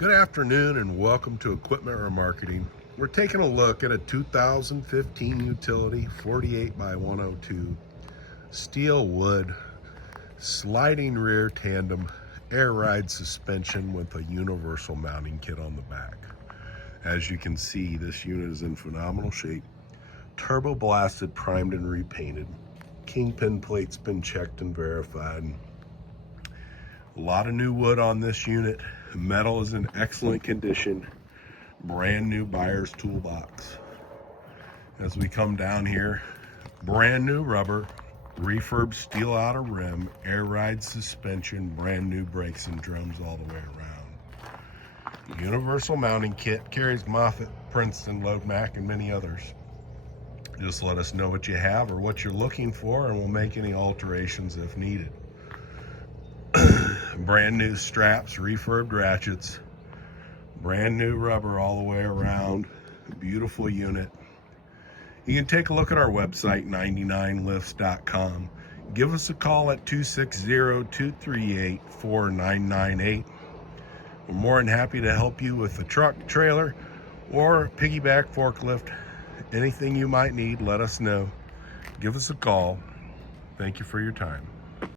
Good afternoon and welcome to Equipment Remarketing. We're taking a look at a 2015 utility 48 by 102 steel wood sliding rear tandem air ride suspension with a universal mounting kit on the back. As you can see, this unit is in phenomenal shape. Turbo blasted, primed and repainted. Kingpin plate's been checked and verified. A lot of new wood on this unit. Metal is in excellent condition. Brand new buyer's toolbox. As we come down here, brand new rubber, refurb steel outer rim, air ride suspension, brand new brakes and drums all the way around. Universal mounting kit, carries Moffett, Princeton, Loadmac, and many others. Just let us know what you have or what you're looking for, and we'll make any alterations if needed. Brand new straps, refurbed ratchets, brand new rubber all the way around. Beautiful unit. You can take a look at our website, 99lifts.com. Give us a call at 260-238-4998. We're more than happy to help you with the truck, trailer, or piggyback forklift. Anything you might need, let us know. Give us a call. Thank you for your time.